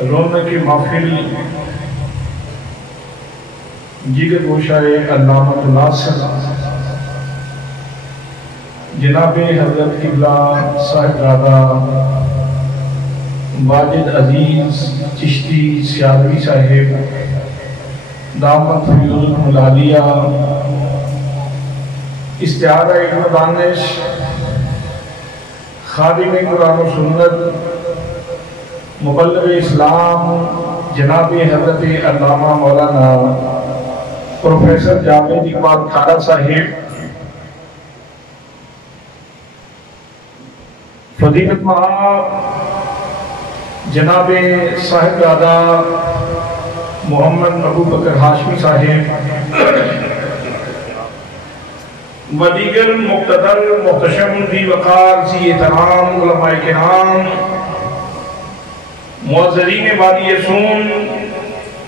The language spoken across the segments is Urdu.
رونق محفل جگر گوشہ علامۃ ناصر جناب حضرت قبلہ صاحبزادہ واجد عزیز چشتی سیالوی صاحب دامت فیوز العالیہ استعارہ علم دانش خادم قرآن و سنت مبلغ اسلام جناب حضرت علامہ مولانا پروفیسر جاوید اقبال کھارا صاحب، فضیلت مآب جناب صاحبزادہ محمد ابو بکر ہاشمی صاحب و دیگر مقتدر محتشم ذی وقار ذی احترام علماء کرام، معززین وادی سون،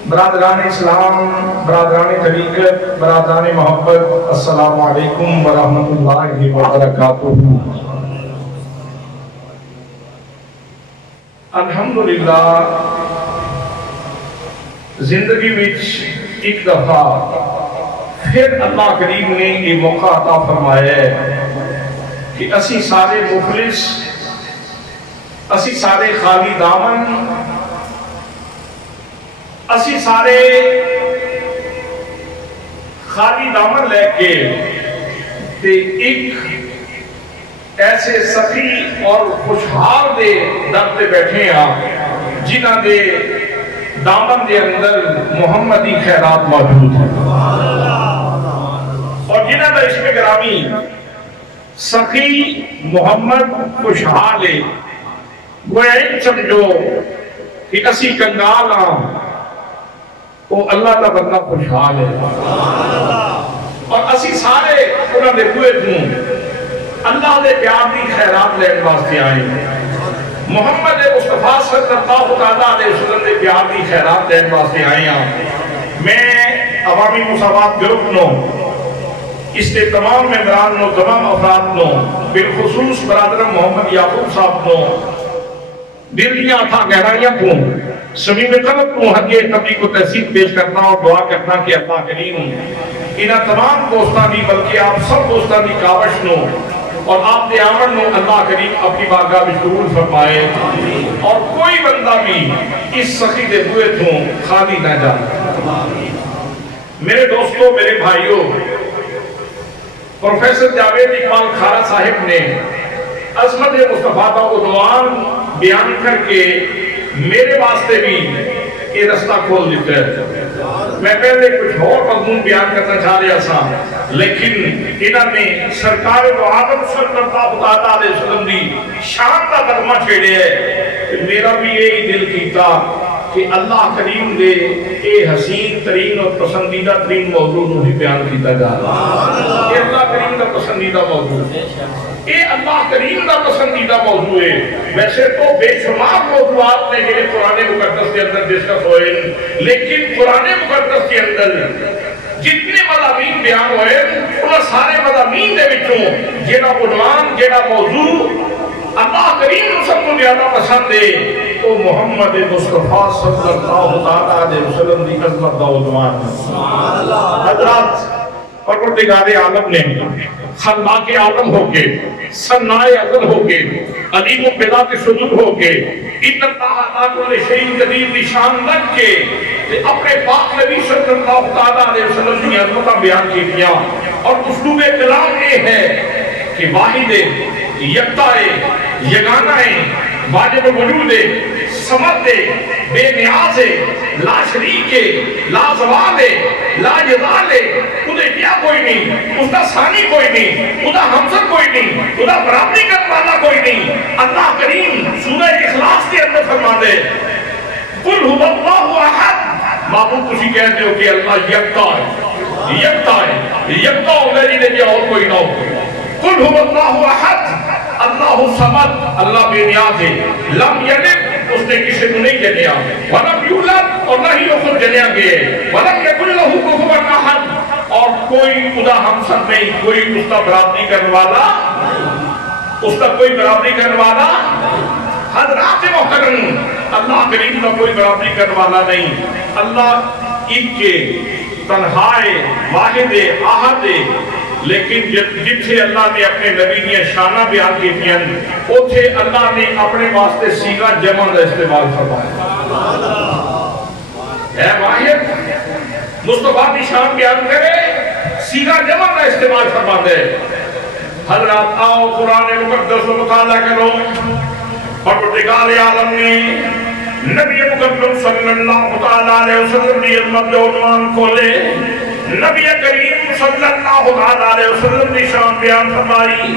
برادران اسلام، برادران طریقت، برادران محبت، السلام علیکم ورحمۃ اللہ وبرکاتہ۔ الحمدللہ زندگی وچ ایک دفعہ پھر اللہ کریم نے یہ موقع عطا فرمایا ہے کہ اسی سارے مفلس، اسی سارے خالی دامن، اسی سارے خالی دامن لے کے تے ایک ایسے سخی اور خوشحال دے در تے بیٹھے ہیں جنہ دے دامن دے اندر محمدی خیرات موجود ہیں، اور جنہ دا عشق گرامی سخی محمد خوشحال ہے۔ گویا ایک سمجھو کہ اسی کنگال ہاں وہ اللہ کا بندہ خوشحال ہے، اور اسی سارے انہوں نے ہوئے تھوں اللہ دے پیار دی خیرات لین واسطے آئے ہیں، محمد مصطفیٰ صلی اللہ علیہ وسلم دے پیار دی خیرات لین واسطے آئے ہیں۔ میں عوامی مساوات گروپ نو اس کے تمام ممبران نو، تمام افراد نو، بالخصوص برادر محمد یعقوب صاحب نو دل دیا تھا گہرائیاں کو صمیم قلب کو حقیہ تبلیغ کو تحصیل پیش کرنا اور دعا کرنا کہ اللہ کریم انہاں تمام دوستان دی بلکہ آپ سب دوستان دی کاوش نو اور آپ دے آمن نو اللہ کریم اپنی بارگاہ میں قبول فرمائے، اور کوئی بندہ بھی اس سخی دے ہوئے تھوں خالی نہ جائے۔ میرے دوستوں، میرے بھائیوں، پروفیسر جاوید اقبال کھارا صاحب نے عظمت مصطفیٰ کا عنوان بیان کر کے میرے واسطے بھی یہ رستہ کھول دیتا ہے۔ میں پہلے کچھ اور مضمون بیان کرنا چاہ رہا تھا، لیکن انہوں نے سرکار دو عالم صلی اللہ علیہ وسلم دی شان کا ترجمہ چھیڑے ہے کہ میرا بھی یہی دل کیتا کہ اللہ کریم دے اے حسین ترین اور پسندیدہ ترین موضوع نو ہی بیان کیتا جا رہا ہے۔ یہ اللہ کریم کا پسندیدہ موضوع ہے، یہ اللہ کریم کا پسندیدہ موضوع ہے۔ ویسے تو بے شمار موضوعات نے یہ قرآن مقدس کے اندر ڈسکس ہوئے، لیکن قرآن مقدس کے اندر جتنے مضامین بیان ہوئے انہاں سارے مضامین دے وچوں جیڑا عنوان، جیڑا موضوع اللہ کریم کو سب کو زیادہ پسند ہے تو محمد مصطفیٰ صلی اللہ علیہ وسلم دی عظمت دا عنوان ہے۔ حضرات، پروردگار عالم نے خلاق عالم ہو کے، صناع ازل ہو کے، علیم و بذات صدور ہو کے، ان اللہ علی کل شیء قدیر دی شان رکھ کے اپنے پاک نبی صلی اللہ علیہ وسلم کی عظمتاں بیان کی دیا، اور اسلوب کلام یہ ہے کہ واحد ہے، یکتا ہے، یگانہ ہے، واجب وجود ہے، سمد ہے، بے نیاز ہے، لا شریک ہے، لا زوال ہے، لا جزال ہے، خودے کیا کوئی نہیں، اس کا ثانی کوئی نہیں، اس کا ہمسر کوئی نہیں، اس کا برابری کرنے والا کوئی نہیں۔ اللہ کریم سورہ اخلاص کے اندر فرما دے قل هو اللہ احد، معبود کسی کہتے ہو کہ اللہ یکتا ہے، یکتا ہے، یکتا ہو میری لیے اور کوئی نہ ہو۔ قل هو اللہ احد، اللہ صمد، اللہ بے نیاز ہے، لم یلد، اس نے کسی کو نہیں جنیا، ولم یولد، اور نہ ہی وہ خود جنیا گئے، ولم یکن لہ کفوا احد، اور کوئی خدا ہمسر نہیں، کوئی اس کا برابری کرنے والا، اس کا کوئی برابری کرنے والا۔ حضرات محترم، اللہ کریم کا کوئی برابری کرنے والا نہیں، اللہ ایک کے تنہائے واحد احد، لیکن جتھے اللہ نے اپنے نبی نے شانہ بیان کی تھی اوتھے اللہ نے اپنے واسطے سیگا جمع کا استعمال فرمایا ہے واحد مصطفیٰ کی شان بیان کرے سیگا جمع کا استعمال فرما دے۔ حضرات آؤ قرآن مقدس کو مطالعہ کرو، پروردگار عالم نے نبی مقدم صلی اللہ علیہ وسلم کی عظمت عنوان کھولے، نبی کریم صلی اللہ علیہ وسلم کی شان بیان فرمائی،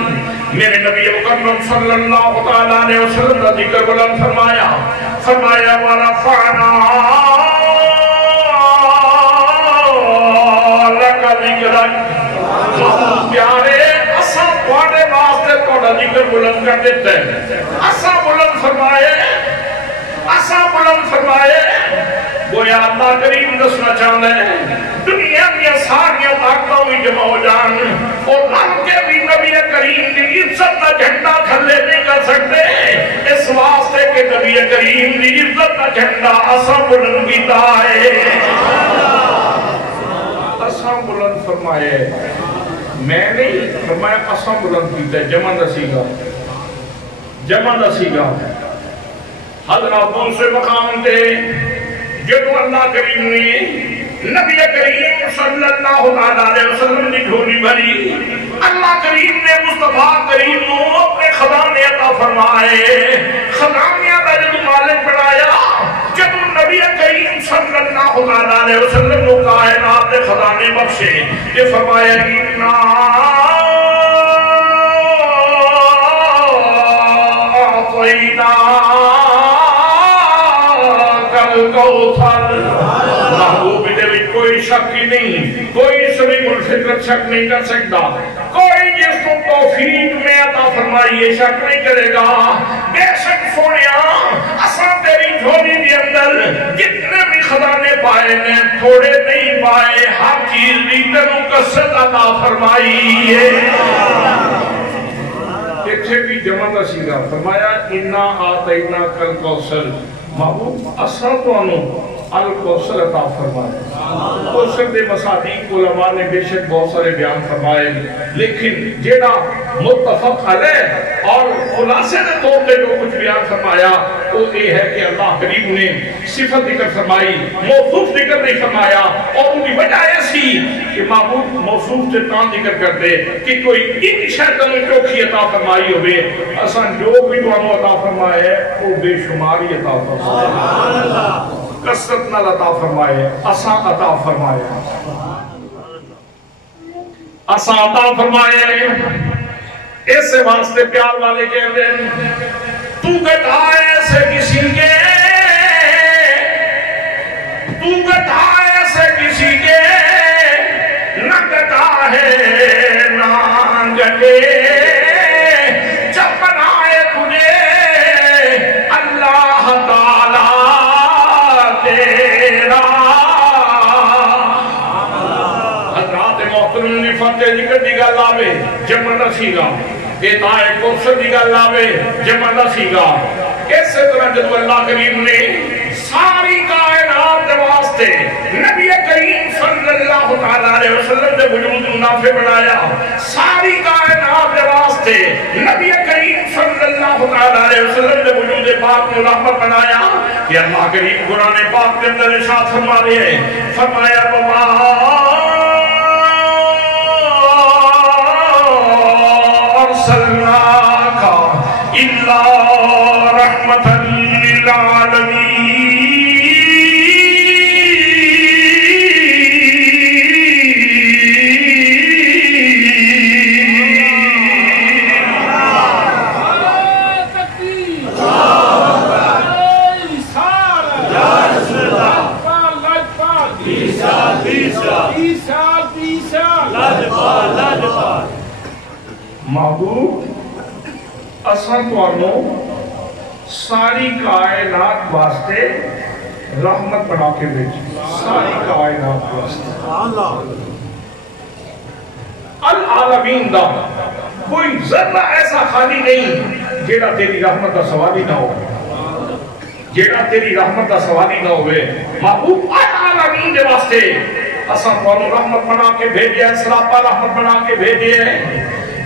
میرے نبی مقدم صلی اللہ علیہ وسلم کا ذکر بلند فرمایا، فرمایا وَرَفَعْنَا لَكَ ذِكْرَكَ، پیارے اساں تواڈے واسطے تہاڈا ذکر بلند کر دیتا ہے، اساں بلند فرمائے، اساں بلند فرمائے، گویا اللہ کریم دسنا چاہتا ہے دنیا کی ساری طاقتوں بھی جمع ہو جان اور رب کے بھی نبی کریم کی عزت کا جھنڈا تھلے نہیں کر سکتے، اس واسطے کہ نبی کریم کی عزت کا جھنڈا اساں بلند کیتا ہے، اساں بلند فرمائے، میں نہیں فرمایا اساں بلند کیتا ہے، جمع نسیگا جمع نسیگا۔ حضرات دوسرے مقام تے جب اللہ کریم نے نبی کریم صلی اللہ علیہ وسلم نے جھولی بھری، اللہ کریم نے مصطفیٰ کریم کو اپنے خزانے عطا فرمائے، خزانے کا جب مالک بنایا، جب نبی کریم صلی اللہ علیہ وسلم کو کائنات کے خزانے بخشے، یہ فرمایا اِنَّا أَعْطَيْنَاكَ الْكَوْثَرَ، محبوب دے بھی کوئی شک ہی نہیں، کوئی سبھی ملفکرت شک نہیں کر سکتا، کوئی جس کو توفیق میں عطا فرمائیے شک نہیں کرے گا، بے شک سونیا اساں تیری جھولی کے اندر جتنے بھی خزانے پائے نے تھوڑے نہیں پائے، ہر چیز دی تینوں کثرت عطا فرمائی ہے۔ اتھے بھی جمع نسیگا فرمایا اِنَّا آتَيْنَاكَ الْكَوْثَرَ، محبوب اساں تانوں الکوثر عطا فرمائے۔ کوثر دے مصادیق علماء نے بے شک بہت سارے بیان فرمائے، لیکن جیڑا متفق علیہ اور خلاصے دے طور پہ جو کچھ بیان فرمایا وہ یہ ہے کہ اللہ کریم نے صفت ذکر فرمائی، موصوف ذکر نہیں فرمایا، اور ان کی وجہ ایسی کہ معبود موصوف سے تاں ذکر کرتے کہ کوئی ایک شیطان چوکھی عطا فرمائی ہوئے، اسان جو بھی دعاوں عطا فرمائے ہے وہ بے شماری عطا فرمائے، کثرت نال عطا فرمائے، اساں عطا فرمائے، اساں عطا فرمائے۔ اس واسطے پیار والے کہتے ہیں تو گٹھا ایسے کسی کے، تو گٹھا ایسے کسی کے، نہ گٹھا ہے نہ گٹے، جب بنائے تجھے اللہ تعالیٰ تیرا۔ حضرات محترم نے فتح ذکر دی گل آوے جمع نہ سیگا، اطاعت کوثر دی گل آوے جمع نہ سیگا۔ اس طرح جب اللہ کریم نے ساری کائنات دے واسطے نبی کریم صلی اللہ علیہ وسلم دے وجود نافع بنایا، ساری کائنات دے واسطے نبی کریم صلی اللہ علیہ وسلم دے وجود پاک میں رحمت بنایا کہ اللہ کریم قرآن پاک کے اندر ارشاد فرما رہے ہیں، فرمایا وَمَا أَرْسَلْنَاكَ إِلَّا رَحْمَةً لِلْعَالَمِينَ۔ محبوب اساں تانوں ساری کائنات واسطے رحمت بنا کے بھیجی، ساری کائنات واسطے العالمین دا کوئی ذرہ ایسا خالی نہیں جیڑا تیری رحمت کا سوالی نہ ہو، جیڑا تیری رحمت کا سوالی نہ ہوئے محبوب عالمین دے واسطے اساں کو رحمت بنا کے بھیجے، سراپا رحمت بنا کے بھیجے۔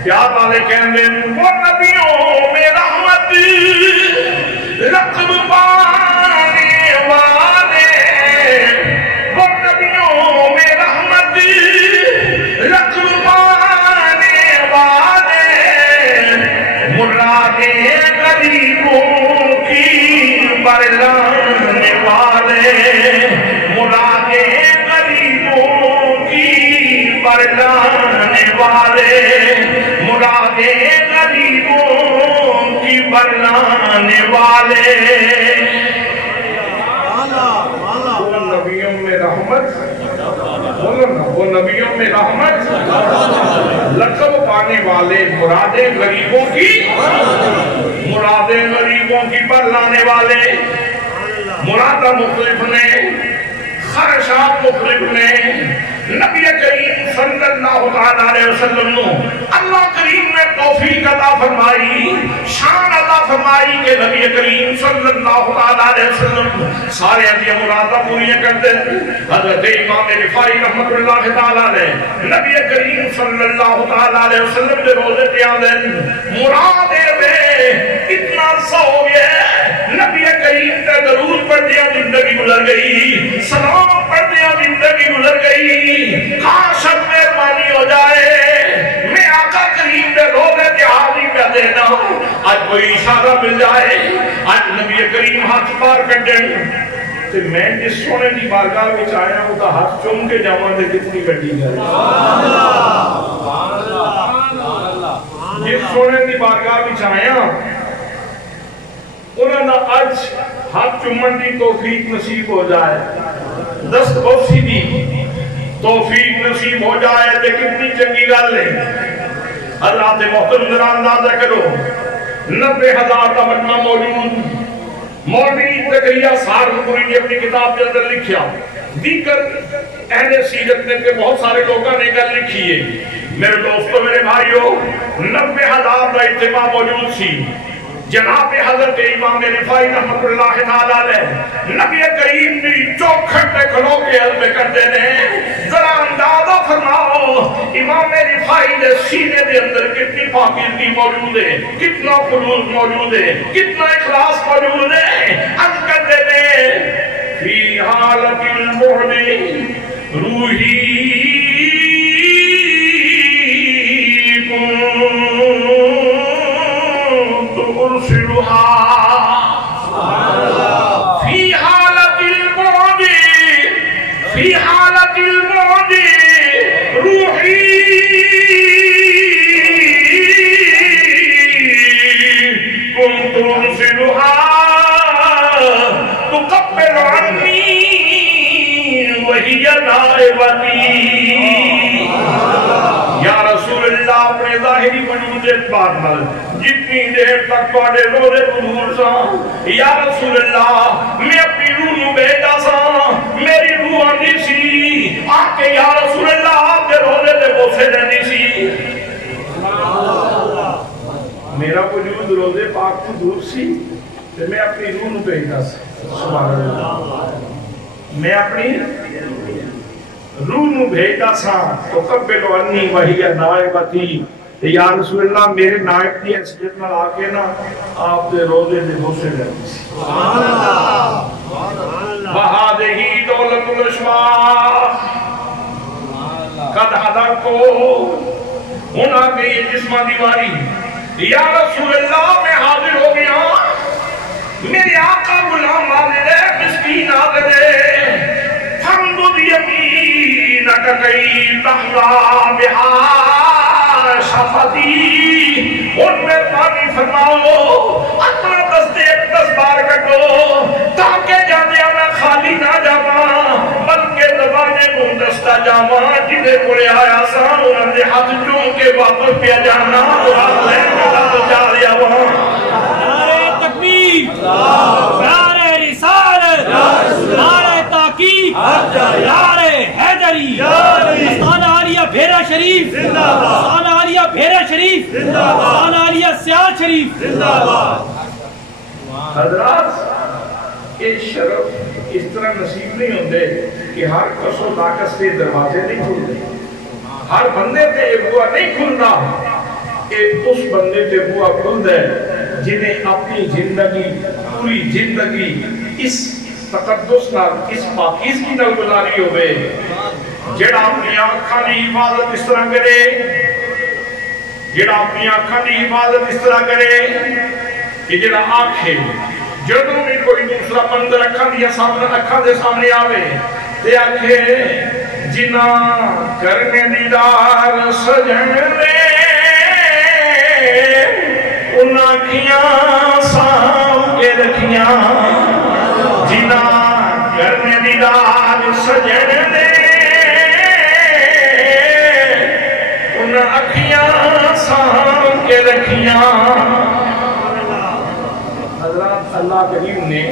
پیار والے کہندے وہ نبیوں میں رحمت رقم پانے والے، وہ نبیوں میں رحمت رقم پانے والے، مرادیں غریبوں کی برلانے والے، مرادیں غریبوں کی برلانے والے، مرادیں غریبوں کی برلانے والے۔ وہ نبیوں میں رحمت، وہ نبیوں میں رحمت لقب پانے والے، مرادیں غریبوں کی، مرادیں غریبوں کی برلانے والے۔ مرادہ مختلف نے، خرشات مختلف نے، نبی کریم صلی اللہ علیہ وسلم نے اللہ کریم نے توفیق عطا فرمائی، شان عطا فرمائی کہ نبی کریم صلی اللہ علیہ وسلم سارے اندیا مرادہ پوری کرتے ہیں۔ حضرت امام رفاعی رحمت اللہ تعالیٰ نے نبی کریم صلی اللہ علیہ وسلم دے روزے تیاندن مرادے میں اتنا سا ہو گیا، نبی کریم تے درود پڑھ دیا زندگی گزر گئی، سلام پڑھ دیا زندگی گزر گئی۔ کاش اب مہربانی ہو جائے میں آقا کریم دے روزے کے حاضری پہ دینا، آج کوئی اشارہ مل جائے، آج نبی کریم ہاتھ پار کر دیں تو میں جس سونے دی بارگاہ میں آیا ہوں تو ہاتھ چوم کے جاواں دے کتنی بڑی گل، جس سونے دی بارگاہ میں آیا انہوں نے آج ہاتھ چومن دی توفیق نصیب ہو جائے، دست بوسی دی توفیق نصیب ہو جائے تو کتنی چنگی گل ہے۔ حضرات محترم ذرا اندازہ کرو 90,000 کا مجمع موجود، مولوی زکریا سہارنپوری نے اپنی کتاب کے اندر لکھیا، دیگر اہل سیرت نے کہ بہت سارے لوگوں نے گل لکھی ہے۔ میرے دوستو میرے بھائیو 90,000 کا اجتماع موجود سی، جناب حضرت امام رفاعی رحمت اللہ تعالیٰ علیہ نبی کریم بھی چوکھٹ پہ کھلو کے علم کرتے ہیں۔ ذرا اندازہ فرماؤ امام رفاعی دے سینے دے اندر کتنی پاکیزگی موجود ہے، کتنا خلوص موجود ہے، کتنا اخلاص موجود ہے۔ عرض کرتے ہیں فی حالت البعد روحی فی حالت البعد، فی حالت البعد روحی کنت ارسلها تقبل عنی وہی نائبتی۔ یا رسول اللہ اپنے ظاہری وجود اعتبار مل جتنی دیر تک توڑے روزے حضور سا، یا رسول اللہ میں اپنی روح نو بھیجا سا، میری روح آنی سی آکے یا رسول اللہ آپ دے روزے دے بوسے دینی سی۔ میرا وجود روزے پاک تو دور سی تو میں اپنی روح نو بھیجا سا، سبحان اللہ، میں اپنی روح نو بھیجا سا تو قبل عنی وہی نائبتی۔ یا رسول اللہ میرے نائب کی حیثیت نہ آکے نا آپ دے روزے دے بوسے لگی سی۔ وَهَذِهِ دَوْلَةُ الْأَشْوَاقِ قَدْ حَضَرْتُ ہونا کہ یہ جسمہ دیواری، یا رسول اللہ میں حاضر ہو گیا، میرے آقا غلام حاضر ہے، مسکین حاضر ہے، فَمْدُدْ يَمِينَكَ كَيْ تَحْظَى بِهَا شفتی۔ ان میں پانی فرماؤ اپنا دستے ایک دس بار کٹو تاکہ جانے میں خالی نہ جاواں بلکہ زبانے کو دستا جاواں، جنہیں پڑے آیا سا انہوں نے ہاتھ چون کے واپس پیا جانا اور ہاتھ لے کے ہاتھ جا لیا وہاں۔ نعرہ تکبیر، نعرہ رسالت، نعرہ تحقیق، نعرہ حیدری، آستانہ عالیہ بھیرا شریف، آستانہ عالیہ بھیرا شریف۔ شریف زندہ باد، سالانیہ سیال شریف زندہ باد۔ حضرات یہ شرف اس طرح نصیب نہیں ہوندے کہ ہر کسو طاقت سے دروازے نہیں کھلتے، ہر بندے تے بوا نہیں کھلنا، کہ اس بندے تے بوا کھل دے جنہیں اپنی زندگی پوری زندگی اس تقدس نال اس پاکیزگی نال گزاری ہوئے، جڑا اپنی آنکھاں دی حفاظت اس طرح کرے، جڑا اپنی آنکھاں دی حفاظت اس طرح کرے کہ جڑا آنکھیں جدوں بھی کوئی دوسرا منظر اکھاں دے سامنے آوے تے آکھے جنا کرنے دیدار سجن دے ان آنکھیاں سام کے رکھیاں، جنا کرنے دیدار سجن دے ان آنکھیاں سام کے رکھیاں۔ حضرات اللہ کریم نے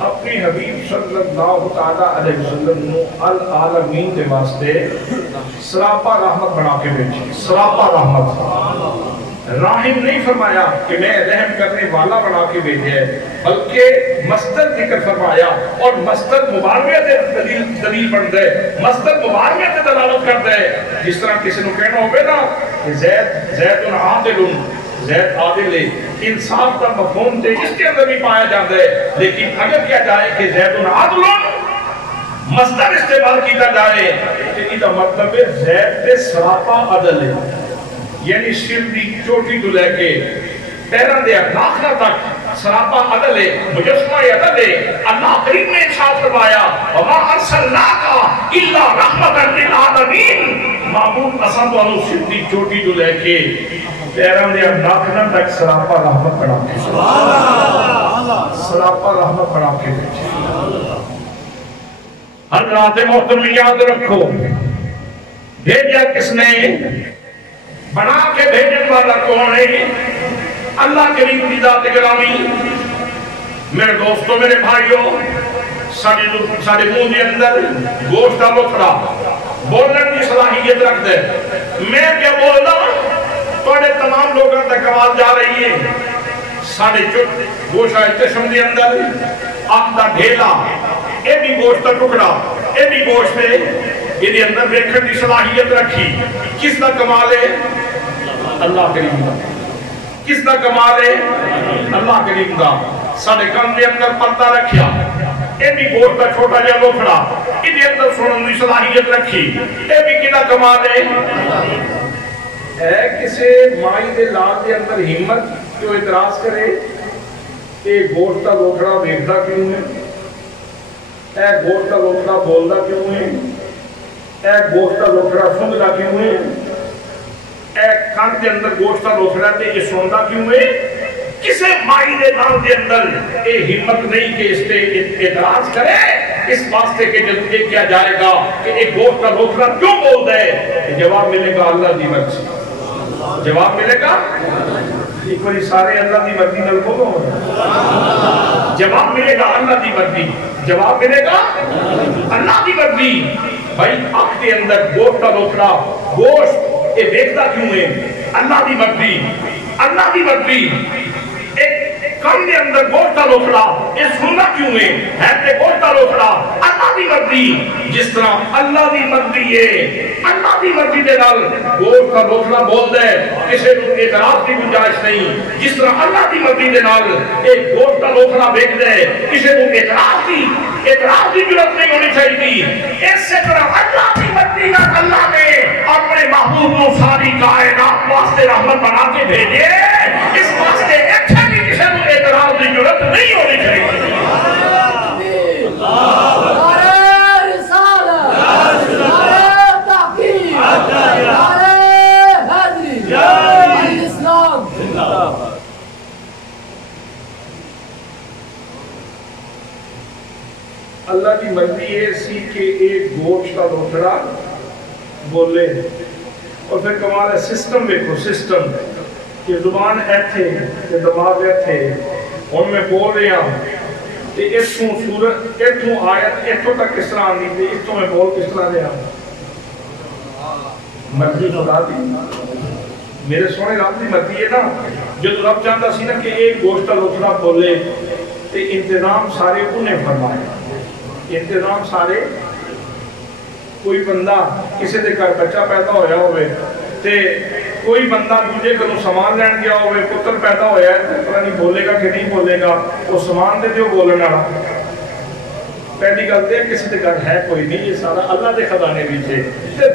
اپنی حبیب صلی اللہ تعالیٰ علیہ وسلم نو العالمین کے واسطے سراپا رحمت بنا کے بھیجی، سراپا رحمت، راحم نہیں فرمایا کہ میں رحم کرنے والا بنا کے بھیجے ہے، بلکہ مصدر ذکر فرمایا، اور مصدر مبالغہ دلیل بن دے، مصدر مبالغہ دلالت کر دے۔ جس طرح کسی نے کہنا ہوگا نا کہ زید عادل، زید عادل ہے، انصاف کا مفہوم تے اس کے اندر بھی پایا جاتا ہے، لیکن اگر کیا جائے کہ زید عادل مصدر استعمال کیتا جائے کہ یہ مطلب ہے زید تے سراپا عدل ہے، یعنی سر دی چوٹی تو لے کے پیران دے ناخنہ تک سراپا عدل ہے، مجسمہ عدل ہے۔ اللہ کریم نے ارشاد فرمایا وَمَا أَرْسَلْنَاكَ إِلَّا رَحْمَةً لِلْعَالَمِينَ، معبود اساں تو انہوں سر دی چوٹی تو لے کے پیران دے ناخنہ تک سراپا رحمت بنا کے، سراپا رحمت بنا کے بیچے۔ حضرات محترم یاد رکھو، بھیجا کس نے، بنا کے بھیجن والا کون ہے؟ اللہ کریم کی ذات گرامی۔ میرے دوستوں، میرے بھائیوں، سارے منہ کے اندر گوشت کا لوتھڑا بولنے کی صلاحیت رکھ دے، میں کیا بول رہا توڑے تمام لوگوں تک آواز جا رہی ہے۔ سارے چٹ گوشہ چشم کے اندر آنکھ دا ڈھیلا، اے بھی گوشت کا ٹکڑا، اے بھی گوشت ہے، یہ اندر دیکھنے کی صلاحیت رکھی۔ کس کا کمال ہے؟ اللہ کریم کا۔ کس کا کمال ہے؟ اللہ کریم کا۔ سارے کان کے اندر پردہ رکھیا، اے بھی گوشت کا چھوٹا جا لوکھڑا، یہ اندر سننے کی صلاحیت رکھی، اے بھی کنا کمال ہے؟ کسی مائی دے لال کے اندر ہمت جو اعتراض کرے اے گوشت کا لوکھڑا دیکھتا کیوں ہے، اے گوشت کا لوکھڑا بولتا کیوں ہے، اے گوشت کا لوکھڑا سنگتا کیوں ہے، اے کان کے اندر گوشت کا لوکھڑا تے یہ سنتا کیوں ہے؟ کسے مائی دے نام کے اندر اے ہمت نہیں کہ اس پہ اعتراض کرے، اس واسطے کہ جب یہ کیا جائے گا کہ ایک گوشت کا لوکھڑا کیوں بول دے، جواب ملے گا اللہ دی مرضی، جواب ملے گا ایک باری سارے اللہ دی مرضی نل بولو، جواب ملے گا اللہ دی مرضی، جواب ملے گا اللہ دی مرضی۔ بھائی آنکھ کے اندر گوشت کا لوکھڑا گوشت یہ دیکھتا کیوں ہے؟ اللہ دی مرضی، اللہ دی مرضی۔ ایک کان کے اندر گوشت کا لوکھڑا یہ سننا کیوں ہے؟ تے گوشت کا لوکھڑا اللہ دی مرضی، جس طرح اللہ دی مرضی ہے، اللہ دی مرضی دے نال گوشت کا لوکھڑا بول دے کسی کو اعتراض کی گنجائش نہیں، جس طرح اللہ دی مرضی دے نال ایک گوشت کا لوکھڑا دیکھ دے کسی کو اعتراض کی ضرورت نہیں ہونی چاہیے۔ اس سے طرح اللہ کی مرضی نہ اللہ نے اپنے محبوب کو ساری کائنات واسطے رحمت بنا کے بھیجے، اس واسطے اچھا بھی کسی کو اعتراض کی ضرورت نہیں ہونی چاہیے۔ اللہ کی مرضی یہ سی کہ ایک گوشت کا لوکھڑا بولے، اور پھر کمال ہے سسٹم دیکھو، سسٹم کہ زبان ایتھے کہ دماغ ایتھے ان میں بول رہے ہیں کہ اتھوں سورت اتھوں آیت اتھوں تک کس طرح آنی تھی، اتھوں میں بول کس طرح دے ہم مرضی خدا دی، میرے سونے رب کی مرضی ہے نا، جب رب چاہتا سی نا کہ ایک گوشت کا لوتھڑا بولے تو انتظام سارے انہیں فرمائے، انتظام سارے، کوئی بندہ کسی دے گھر بچہ پیدا ہویا ہوئے تے کوئی بندہ دوجے کو سامان لین گیا ہوئے، پتر پیدا ہویا ہے، پتہ نہیں بولے گا کہ نہیں بولے گا، وہ سامان دے جو بولنا رہا، پہلی گلتے ہیں کسی دے گھر ہے کوئی نہیں، یہ سارا اللہ دے خزانے بھی تھے۔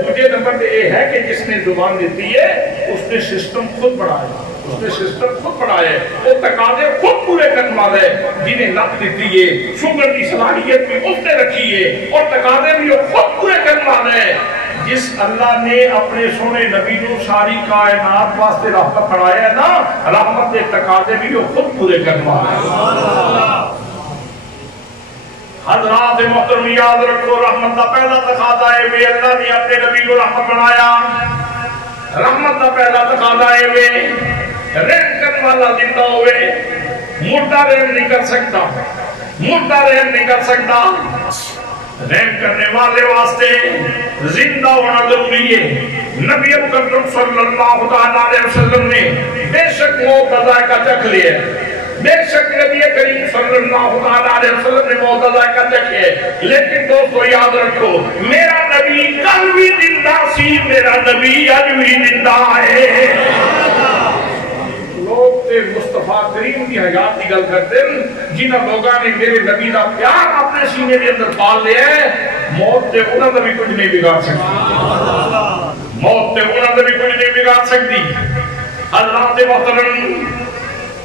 دوجے نمبر پہ یہ ہے کہ جس نے زبان دیتی ہے اس نے سسٹم خود بڑھایا، اس نے سسٹم خود بڑھایا ہے، وہ تقاضے خود پورے کرنے والا ہے، جنہیں لت دیتی ہے شوگر کی صلاحیت بھی اس نے رکھی ہے اور تقاضے بھی وہ خود پورے کرنے والا ہے۔ جس اللہ نے اپنے سونے نبی کو ساری کائنات واسطے رحمت بڑھایا ہے نا، رحمت کے تقاضے بھی وہ خود پورے کرنے والا ہے۔ حضرات محترم یاد رکھو، رحمت کا پہلا تقاضا ہے کہ اللہ نے اپنے نبی کو رحمت بنایا، رحمت کا پہلا تقاضا ہے کہ رحم کرنے والا زندہ ہوئے، مردہ رحم نہیں کر سکتا، مردہ رحم نہیں کر سکتا، رحم کرنے والے واسطے زندہ ہونا ضروری ہے۔ نبی مکرم صلی اللہ علیہ وسلم نے بے شک موت کا ذائقہ چکھ لیا، بے شک نبی کریم صلی اللہ علیہ وسلم نے موت کا ذائقہ چکھا ہے، لیکن دوستو یاد رکھو میرا نبی کل بھی زندہ سی، میرا نبی آج بھی زندہ ہے۔ لوگ تے مصطفیٰ کریم کی حیات کی گل کرتے ہیں، جنہاں لوگاں نے میرے نبی دا پیار اپنے سینے کے اندر پال لیا ہے، موت تے انہاں دا بھی کچھ نہیں بگاڑ سکتی، موت تے انہاں دا بھی کچھ نہیں بگاڑ سکتی۔ حضرات محترم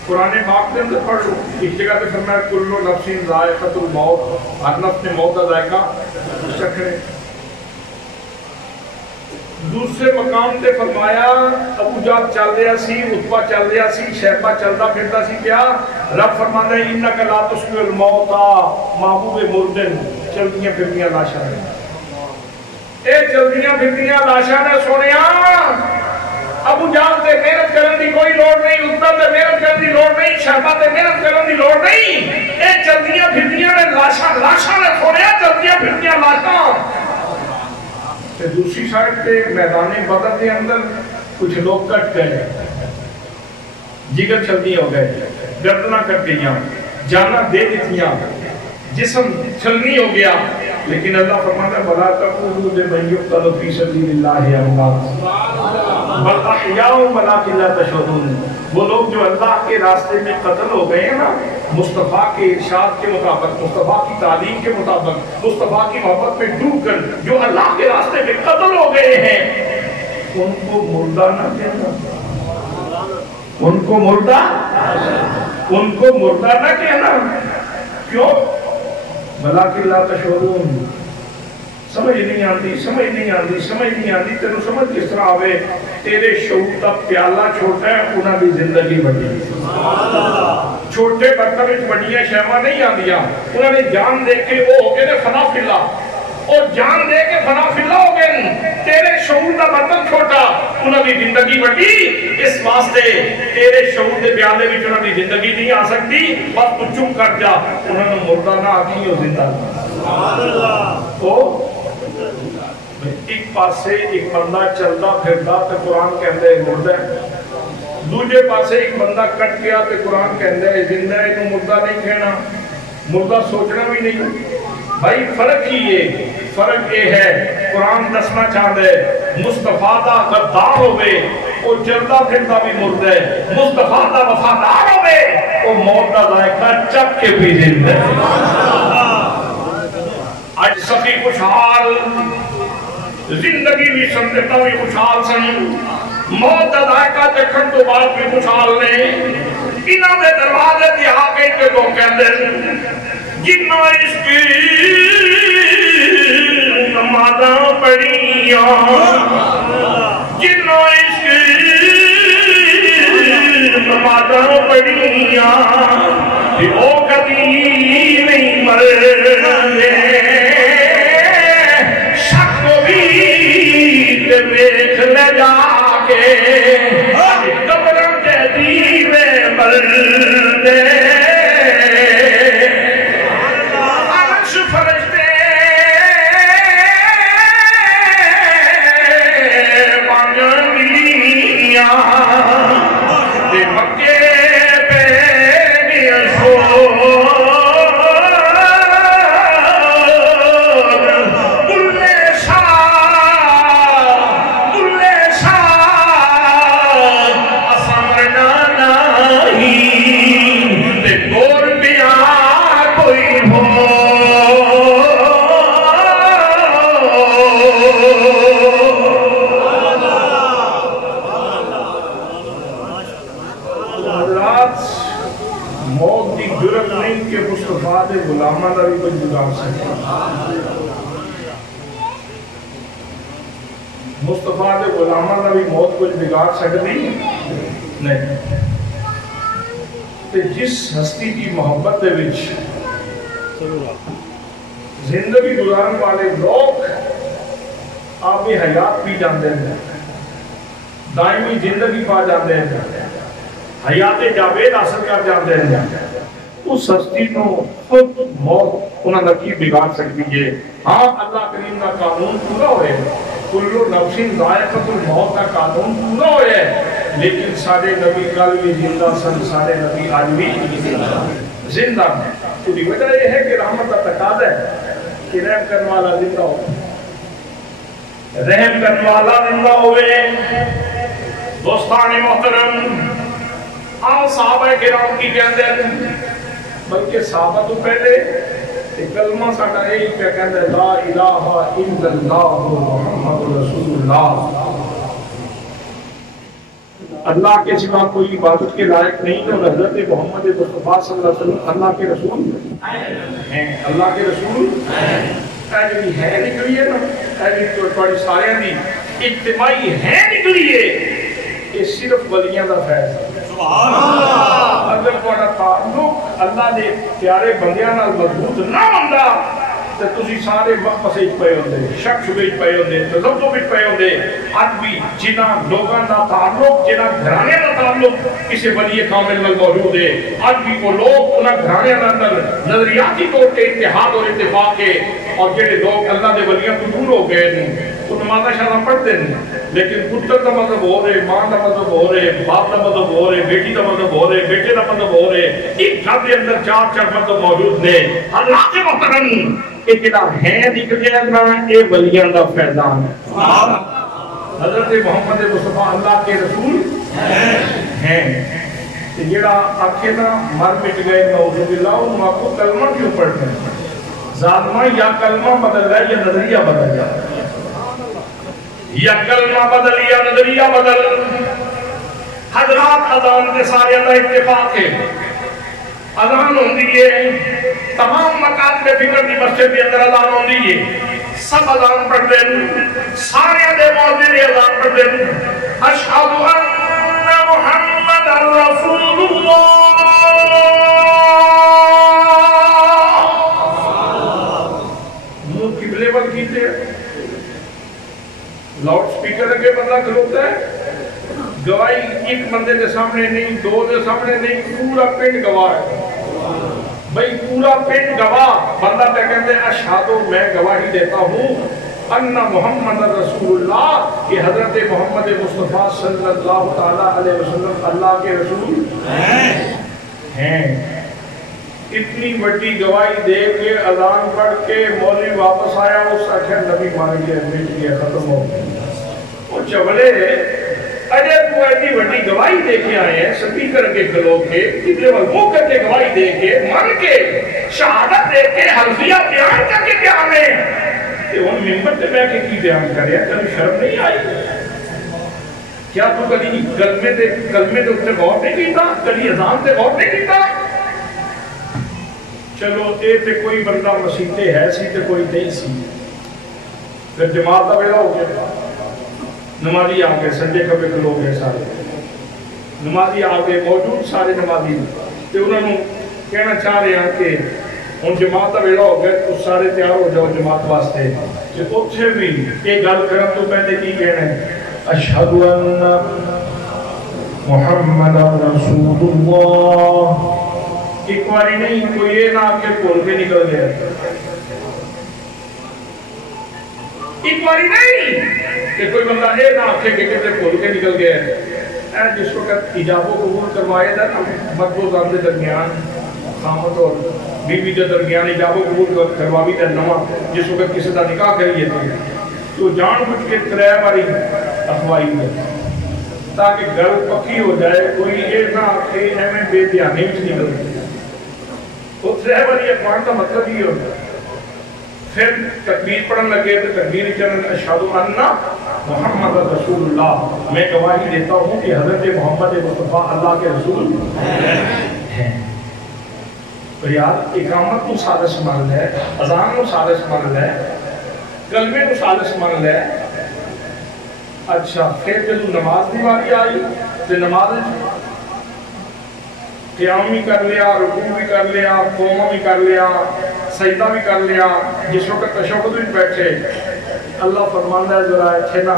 قرآن پاک کے اندر پڑھ لو، ایک جگہ پہ فرمایا کل نفس ذائقۃ الموت، ہر نفس نے موت کا ذائقہ چکھنا ہے۔ دوسرے مقام تے فرمایا ابو جہل چل رہا سی، عتبہ چل رہا سی، شیبہ چلتا پھرتا سی کیا، رب فرماتا ہے انک لا تسمع الموتى، محبوب مردن چلدیاں پھرتیاں لاشاں نے، اے چلدیاں پھرتیاں لاشاں نے سونیا، ابو جہل تے محنت کرن دی کوئی لوڑ نہیں، عتبہ تے محنت کرن دی لوڑ نہیں، شیبہ تے محنت کرن دی لوڑ نہیں، اے چلدیاں پھرتیاں نے لاشاں، لاشاں نے سونیا، چلدیاں پھرتیاں لاشاں۔ دوسری سائڈ پہ میدان بدر کے اندر کچھ لوگ کٹ گئے، جگر چھلنی ہو گئے، گردناں کٹ گئیاں، جاناں دے دیتیاں، جسم چھلنی ہو گیا، لیکن اللہ فرماتا ہے بلا تقولوا لمن يقتل في سبيل الله اموات بل احیاء ولکن لا تشعرون۔ وہ لوگ جو اللہ کے راستے میں قتل ہو گئے ہیں نا، مصطفیٰ کے ارشاد کے مطابق، مصطفیٰ کی تعلیم کے مطابق، مصطفیٰ کی محبت میں ڈوب کر جو اللہ کے راستے میں قتل ہو گئے ہیں، ان کو مردہ نہ کہنا، ان کو مردہ، ان کو مردہ نہ کہنا۔ کیوں؟ ولیکن لا تشعرون، سمجھ نہیں آتی، سمجھ نہیں آتی، سمجھ نہیں آتی، تیرے سمجھ کس طرح آوے، تیرے شعور کا پیالہ چھوٹا ہے، انہاں دی زندگی بڑی ہے۔ چھوٹے برتن وچ بڑیاں شیواں نہیں آندیاں، انہاں نے جان دے کے وہ ہو گئے نے فنا فلا، اور جان دے کے فنا فلا ہو گئے، تیرے شعور کا برتن چھوٹا، انہاں دی زندگی بڑی، اس واسطے تیرے شعور دے پیالے وچ انہاں دی زندگی نہیں آ سکتی، بس تو چپ کر جا، انہاں نے مردہ نہ آکھی ہو زندہ تو ایک پاسے ایک بندہ چلتا پھرتا تو قرآن کہتا ہے مردہ ہے، دوسرے پاسے ایک بندہ کٹ گیا تو قرآن کہتا ہے زندہ ہے، تو مردہ نہیں کہنا، مردہ سوچنا بھی نہیں۔ بھائی فرق ہی یہ، فرق یہ ہے، قرآن دسنا چاہتا ہے مصطفیٰ دا غدار ہوئے وہ چلتا پھرتا بھی مردہ ہے، مصطفیٰ دا وفادار ہوئے وہ موت دا ذائقہ چک کے بھی زندہ ہے۔ آج سخی خوشحال، زندگی بھی سمجھتا بھی خوشحال سن، موت دا ذائقہ چکھن تو بعد بھی خوشحال نے، انہاں دے دروازے دی آگے کے لوگ کہندے جنہ عشق نمازاں پڑھیاں، جنہ عشق نمازاں پڑھیاں، وہ کبھی نہیں مرنے، شک بھی دیکھ لے جا کے قبروں کے دیوے مردے، عرش فرشتے بن ملیاں، غلامہ دا بھی کچھ بگاڑ سکتے مصطفیٰ دے غلامہ دا بھی موت کچھ بگاڑ سکتی نہیں. جس ہستی کی محبت دے وچ زندگی گزارن والے لوگ آپ بھی حیات پی جاندے ہیں دائمی زندگی پا جاندے ہیں حیات جاوید حاصل کر جاندے ہیں اس ہستی کو خود موت انہاں دا کی بگاڑ سکتی ہے. ہاں اللہ کریم کا قانون پورا ہوئے کلو نفس ذائقۃ الموت کا قانون پورا ہوئے لیکن سارے نبی کل بھی زندہ سن سارے نبی آج بھی زندہ ہیں. تو دی وجہ یہ ہے کہ رحمت کا تقاضا ہے کہ رحم کرنے والا زندہ ہو رحم کرنے والا زندہ ہوئے. دوستان محترم آؤ صحابہ کرام کی کہندے ہیں بلکہ صحابہ تو پہلے کلمہ ساڈا یہی پہ کہندے لا الہ الا اللہ محمد رسول اللہ. اللہ کے سوا کوئی عبادت کے لائق نہیں اور حضرت محمد مصطفیٰ صلی اللہ علیہ وسلم اللہ کے رسول ہیں. اللہ کے رسول ایجوی ہے نکلی ہے نا ایجوی توڑی سارے دی اجتماعی ہے نکلی ہے یہ صرف ولیاں دا فیض ہے. اگر تھوڑا تعلق اللہ دے پیارے بندیاں نال مضبوط نہ ہوندا تے تسی سارے وقت سے پے ہوندے شک شبے پے ہوندے تذبذب وچ پے ہوندے. اج بھی جنہاں لوگاں دا تعلق جنہاں گھرانے دا تعلق کسی ولی کامل نال موجود ہے اج بھی وہ لوگ انہاں گھرانے دے اندر نظریاتی طور تے اتحاد اور اتفاق ہے اور جڑے لوگ اللہ دے ولیاں تو دور ہو گئے ہیں وہ نماز شاہ پڑھتے ہیں لیکن پتر دا مذہب ہو رہے ماں دا مذہب ہو رہے باپ دا مذہب ہو رہے بیٹی دا مذہب ہو رہے بیٹے دا مذہب ہو رہے ایک گھر کے اندر چار چار مذہب موجود نے. اللہ کے محترم یہ جڑا ہے نکلیا نا یہ ولیاں دا فیضان ہے. حضرت محمد مصطفیٰ اللہ کے رسول ہیں جڑا آکھے نا مر مٹ گئے نعوذ باللہ انہوں آپ کو کلمہ کیوں پڑھتے ہیں ظالمہ یا کلمہ بدل جائے یا نظریہ بدل جائے یا کلمہ بدل یا نظریہ بدل. حضرات اذان کے سارے اللہ اتفاق ہے اذان ہوندی ہے تمام مکاتب فکر دی مسجد کے اندر اذان ہوندی ہے سب اذان پڑھتے ہیں سارے دے مؤذن اذان پڑھتے ہیں اشہد ان محمد رسول اللہ. منہ قبلے پر کیتے لاؤڈ سپیکر کے بندہ کھلوتا ہے گواہی ایک بندے دے سامنے نہیں دو دے سامنے نہیں پورا پنڈ گواہ ہے بھئی پورا پنڈ گواہ بندہ پہ کہتے ہیں اشہدو میں گواہی دیتا ہوں ان محمد رسول اللہ کہ حضرت محمد مصطفیٰ صلی اللہ تعالیٰ علیہ وسلم اللہ کے رسول ہیں. اتنی بڑی گواہی دے کے اذان پڑھ کے مولوی واپس آیا اس آخر نبی مان گیا مٹ گیا ختم ہو گیا. وہ چولے اجے تو ایسی بڑی گواہی دے کے آئے ہیں سپیکر کے کھلو کے کتنے وہ کر کے گواہی دے کے من کے شہادت دے کے حلفیہ بیان کر کے کیا آنے کہ وہ ممبر سے بیٹھ کے کی بیان کرے کبھی شرم نہیں آئی کیا تو کبھی کلمے دے اس سے غور نہیں کیتا کبھی اذان سے غور نہیں کیتا. چلو اے تے کوئی بندہ مسیحے ہے سی تے کوئی نہیں سی پھر جماعت کا ویلا ہو گیا نمازی آگے سنجے کبھی کھلو گئے سارے نمازی آگے موجود سارے نمازی تے انہوں نے کہنا چاہ رہے ہیں کہ ان جماعت کا ویلا ہو گیا تو سارے تیار ہو جاؤ جماعت واسطے کہ اتھے بھی ایک گل کرن تو پہلے کی کہنا ہے اشہد ان محمد رسول اللہ. ایک باری نہیں کوئی یہ نہ کہ بول کے نکل گیا ایک باری نہیں کہ کوئی بندہ اے نہ آکھے کہ کتے بول کے نکل گیا اے جس وقت ایجاب و قبول کروائے تھا نا مرد و زن کے درمیان خامد اور بیوی کے درمیان ایجاب و قبول کروائی تھا نواں جس وقت کسی کا نکاح کریے تھے تو جان بوجھ کے ترے باری اخوائی ہے تاکہ گل پکی ہو جائے کوئی اے نہ آکھے ایویں بے دھیانی وچ نکل گیا. تو ترے باری اخوان کا مطلب یہ ہوتا ہے پھر تکبیر پڑھن لگے تو تکبیر چلن اشہد ان محمد رسول اللہ میں گواہی دیتا ہوں کہ حضرت محمد مصطفیٰ اللہ کے رسول ہیں. تو یار اقامت کو سالس مان لے، اذان کو سالس مان لے، کلمے کو سالس مان لے. اچھا پھر جب نماز دی واری آئی تو نماز قیام بھی کر لیا، رکوع بھی کر لیا، قوما بھی کر لیا، سجدہ بھی کر لیا، جس وقت تشہد بھی بیٹھے. اللہ فرماتا ہے ذرا اچھے نا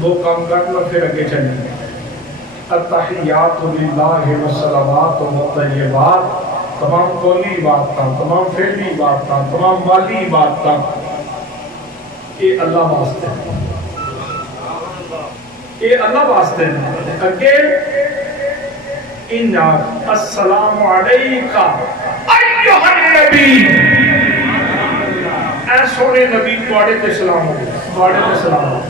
دو کام کرنا پھر اگے چلیں. التحیات للہ والصلوات والطیبات، تمام قولی عبادتاں، تمام فعلی عبادتاں، تمام مالی عبادتاں یہ اللہ واسطے ہیں، یہ اللہ واسطے ہیں. اگے السلام علیکہ ایھا النبی، اے سونے نبی تواڈے تے سلام ہوے، تواڈے تے سلام ہوے،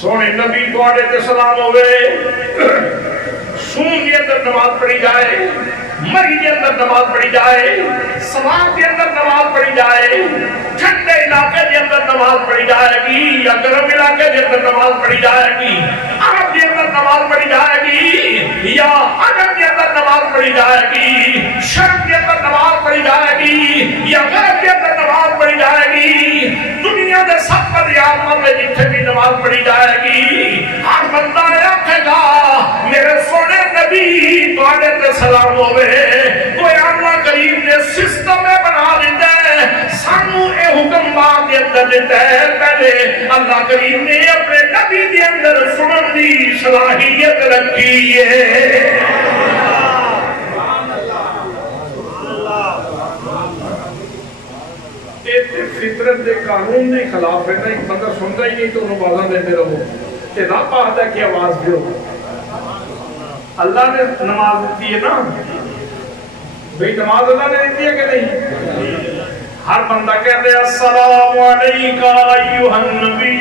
سونے نبی تواڈے تے سلام ہوے. سون کے اندر نماز پڑھی جائے، مری کے اندر نماز پڑھی جائے، سواب کے اندر نماز پڑھی جائے، ٹھنڈے علاقے کے اندر نماز پڑھی جائے گی یا گرم علاقے کے اندر نماز پڑھی جائے گی، عرب کے اندر نماز پڑھی جائے گی یا عجم کے اندر نماز پڑھی جائے گی، شرق کے اندر نماز پڑھی جائے گی یا غرب کے اندر نماز پڑھی جائے گی، دنیا کے سب دریاب میں جتنے بھی نماز پڑھی جائے گی، ہر بندہ آکھے گا میرے سونے نبی تواڈے تے سلام ہوے. کوئی اللہ کریم نے سسٹم میں بنا دیتا ہے، سانو اے حکم باغ کے اندر دیتا ہے. پہلے اللہ کریم نے اپنے نبی کے اندر سنن دی صلاحیت رکھی ہے. فطرت دے قانون دے خلاف ہے نا، ایک بندہ سنتا ہی نہیں تو انہوں آوازاں دیتے رہو کہ رب آتا ہے کہ آواز دیو. اللہ نے نماز دیتی ہے نا بھئی، نماز اللہ نے دیتی ہے کہ نہیں؟ ہر بندہ کہتے ہیں السلام علیکہ ایھا النبی.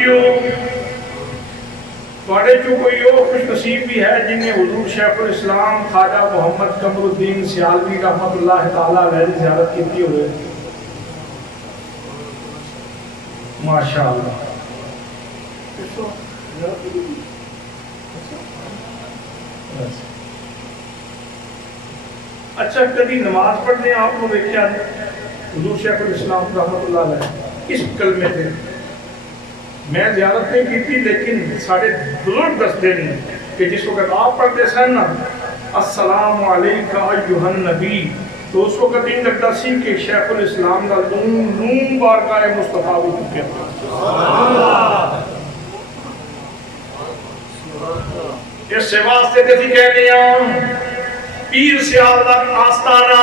تواڈے چوں کوئی اور خوش نصیب بھی ہے جن نے حضور شیخ الاسلام خواجہ محمد قمر الدین سیالوی رحمۃ اللہ تعالیٰ علیہ زیارت کی ہوئے؟ ماشاءاللہ. اچھا کبھی نماز پڑھنے آپ کو دیکھا حضور شیخ الاسلام رحمۃ اللہ علیہ اس کلمے تھے؟ میں زیارت نہیں کی تھی لیکن سارے بزرگ دستے نہیں کہ جس وقت آپ پڑھتے سن نا السلام علیکہ ایھا النبی، تو اس وقت ان لگتا سی کہ شیخ الاسلام کا نون بارگاہ مصطفیٰ بھی چکے. اس سے واسطے تھی کہنے پیر سیال دا آستانہ،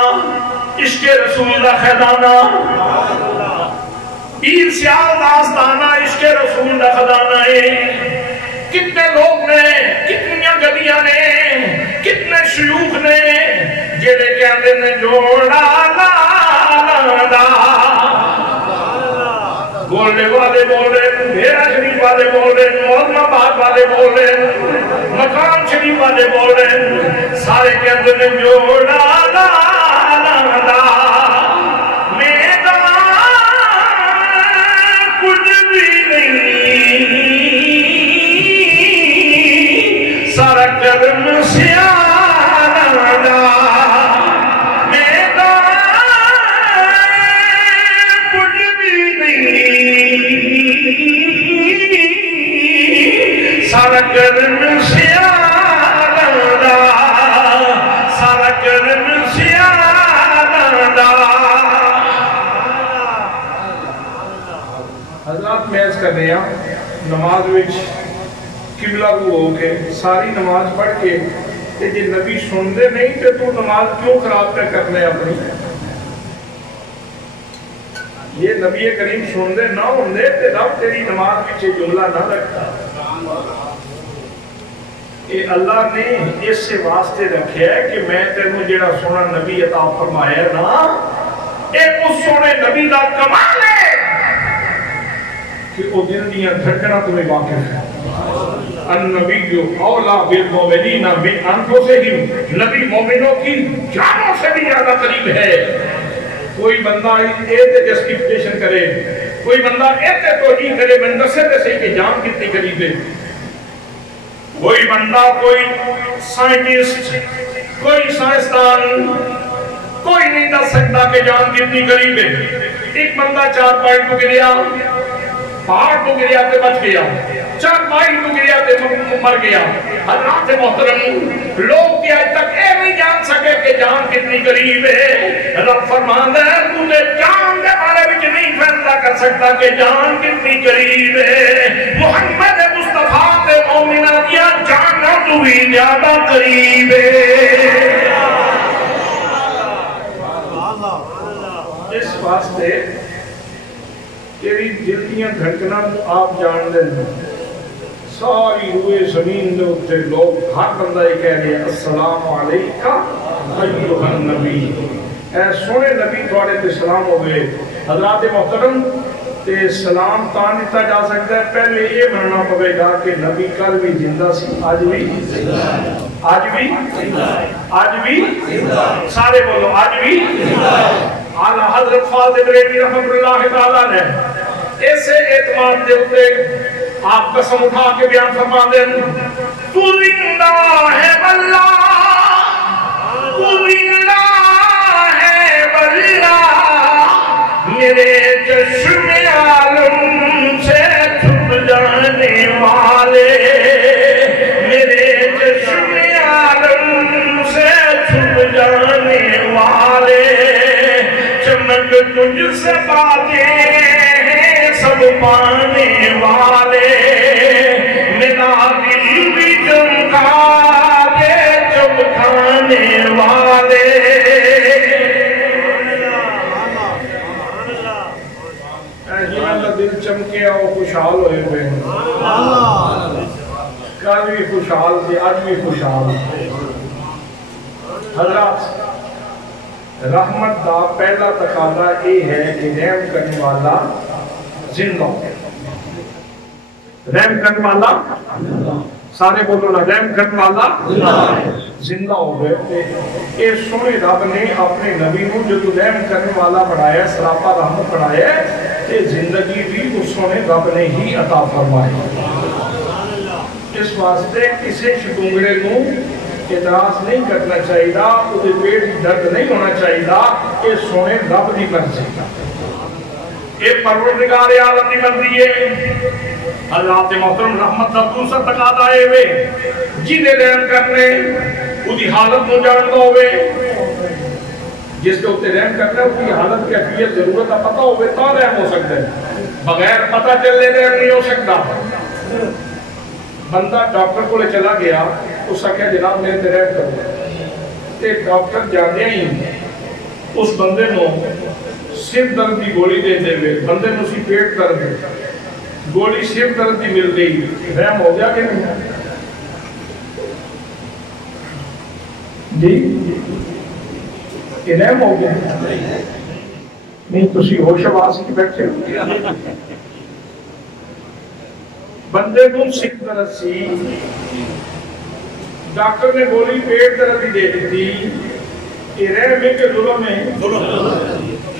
عشق رسول دا خزانہ، پیر سیال دا آستانہ عشق رسول دا خزانہ ہے. کتنے لوگ نے، کتنی گدیاں نے، کتنے شیوخ نے جڑے کہندے نے جوڑا لالا، گولڈے والے بول رہے، بھیرا شریف والے بول رہے، محمد آباد والے بول رہے، مقام شریف والے بول رہے، سارے کہندے نے جوڑا لالا. میرا کچھ بھی نہیں، سارا کرم سیالا. میرا کچھ بھی نہیں، سارا کرم سیالا، سارا کرم سیالا. حضرات میں اس کر رہے ہیں نماز وچ قبلہ کو ہو کے ساری نماز پڑھ کے جی نبی سن دے نہیں تو تو نماز کیوں خراب پہ کرنے اپنی؟ یہ نبی کریم سن دے نہ ہوں دے تو رب تیری نماز پیچھے جملہ نہ رکھتا. یہ اللہ نے اس سے واسطے رکھے ہے کہ میں تینوں جڑا سونا نبی عطا فرمایا نا، ایک اس سونے نبی دا کمال ہے کہ وہ دل دیاں دھڑکناں تمہیں واقف ہے. النبی اولا بالمومنین من انفسہم، نبی مومنوں کی جانوں سے بھی زیادہ قریب ہے. کوئی بندہ ایتے جسٹیفیکیشن کرے، کوئی بندہ ایتے توجیہ کرے، میں نصر سے کہ جان کتنی قریب ہے. کوئی بندہ، کوئی سائنٹسٹ، کوئی سائنسدان، کوئی نہیں دس سکتا کہ جان کتنی قریب ہے۔ ایک بندہ 4 پوائنٹ کو گریا، پہاڑ کو گریا تے بچ گیا، 4 پوائنٹ کو گریا تے مر گیا۔ حضرات محترم، لوگ کیا تک اے نہیں جان سکے کہ جان کتنی قریب ہے۔ رب فرماندا ہے تو نے جان دے بارے وچ نہیں فیصلہ کر سکتا کہ جان کتنی قریب ہے۔ محمد مصطفیٰ تے مومنہ دیا جانا تو بھی زیادہ قریب ہے۔ اس واسطے تیری دل دیاں دھڑکنا تو آپ جان دیں، ساری روئے زمین دے اتے لوگ ہر بندہ یہ کہہ رہے ہیں السلام علیکہ ایھا النبی، اے سونے نبی تھوڑے تے سلام ہوئے۔ حضرات محترم، تے سلام تان دیتا جا سکتا ہے، پہلے یہ مننا پڑے گا کہ نبی کل بھی زندہ سی، آج بھی سارے بولو آج بھی۔ اعلیٰ حضرت فاضل بریلوی رحمۃ اللہ تعالیٰ نے ایسے اعتماد دے ہوتے آپ قسم اٹھا کے بیان فرما دیں، تو زندہ ہے واللہ، تو زندہ ہے واللہ، میرے چشم عالم سے چھپ جانے والے، میرے چشم عالم سے چھپ جانے والے، چمک تجھ سے باتیں ہیں سب پانے والے، میرا دل بھی چمکا دے چمکانے والے۔ دل چمکے اور خوشحال ہوئے ہوئے کل بھی خوشحال تھے، آج بھی خوشحال تھے۔ حضرات، رحمت دا پہلا تقاضا یہ ہے کہ رحم کرنے والا زندہ ہو۔ رحم کرنے والا، سارے بولو نا، رحم کرنے والا زندہ ہو گئے۔ اے سونے رب نے اپنے نبی کو جو تو رحم کرنے والا بڑھایا، سراپا رحمت بڑھایا، تے زندگی بھی اس سونے رب نے ہی عطا فرمائی۔ اس واسطے کسی شکونگڑے کو اعتراض نہیں کرنا چاہیے، اسے پیٹ درد نہیں ہونا چاہیے، کہ سونے رب دی مرضی یہ پروردگار عالم دی مرضی ہے۔ حضرات محترم، رحمت دا دوسرا تقاضا ہے وے جنہیں رحم کرنے اُسی حالت کو جانتا ہوئے، جس کے اوپر رحم کرنا ہے اس کی حالت کیفیت ضرورت کا پتہ ہوئے تو رحم ہو سکتا ہے، بغیر پتہ چلنے رحم نہیں ہو سکتا۔ بندہ ڈاکٹر کو لے چلا گیا، اس کا کہا جناب میرے تے رحم کرو، تے ڈاکٹر جانے ہی اس بندے نو سر درد کی گولی دے دے ہوئے، بندے نو سی پیٹ درد گولی سر درد کی مل گئی، رحم ہو گیا کہ نہیں؟ جی یہ رحم ہو گیا نہیں؟ تسی ہوش آواز کی بیٹھے ہو، بندے کو سر درد سی، ڈاکٹر نے گولی پیٹ درد کی دے دی تھی، یہ رحم ہے کہ ظلم ہے؟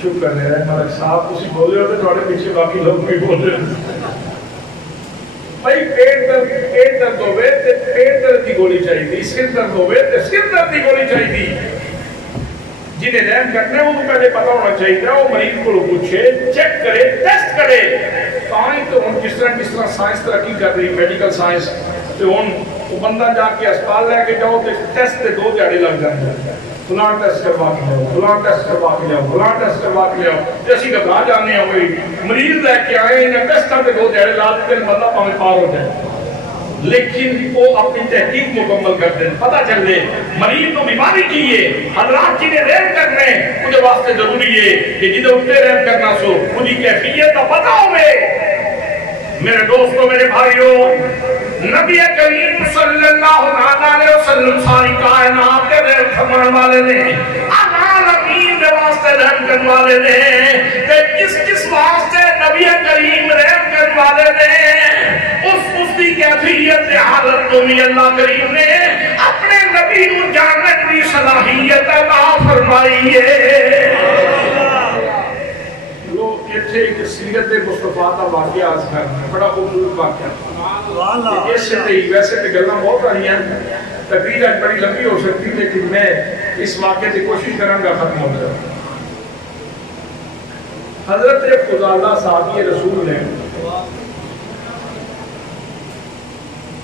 شکر ہے ملک صاحب، تسی بولے ہوتے تھوڑے پیچھے باقی لوگ بھی بولے بھائی پیٹ درد ہوئے تے پیٹ درد کی گولی چاہیے تھی، سر درد ہوئے تے سر درد کی گولی چاہیے تھی۔ جنہیں رحم کرنے وہ پہلے پتہ ہونا چاہیے، وہ مریض کو پوچھے، چیک کرے، ٹیسٹ کرے۔ تاں تو ہم کس طرح سائنس ترقی کر رہی، میڈیکل سائنس، تو ہم وہ بندہ جا کے اسپتال لے کے جاؤ تے ٹیسٹ تے 2 دیہڑے لگ جاتے ہیں، فلاں ٹیسٹ کروا کے جاؤ، فلاں ٹیسٹ کروا کے جاؤ، فلاں ٹیسٹ کروا کے جاؤ، تے اسی گھبرا جانے ہیں ہوئی مریض لے کے آئے ہیں ٹیسٹاں تے 2 دیہڑے لا کے بندہ پاویں پار ہو جائے، لیکن وہ اپنی تحقیق مکمل کرتے ہیں، پتہ چل دے مریض کو بیماری چاہیے۔ حضرات جنہیں رحم کرنے انہیں واسطے ضروری ہے کہ جنہیں اتنے رحم کرنا سو انہیں کیفیت کا پتہ ہوئے۔ میرے دوستوں، میرے بھائیوں، نبی کریم صلی اللہ علیہ وسلم ساری کائنات کے رحم فرمان والے نے، عالمین کے واسطے رحم کرنے والے نے، کس واسطے نبی کریم رحم کرنے والے نے، اس کی کیفیت حالت کو بھی اللہ کریم نے اپنے نبی کو جاننے کی صلاحیت عطا فرمائی ہے۔ لوگ کہتے ہیں کہ سیرت مصطفیٰ کا واقعہ آج کرنا ہے، بڑا خوبصورت واقعہ۔ اس سے ویسے تو گلنا بہت رہی ہیں، تقریر آج بڑی لمبی ہو سکتی، لیکن میں اس واقعے کی کوشش کروں گا ختم ہو جائے. حضرت فضالہ صحابی رسول نے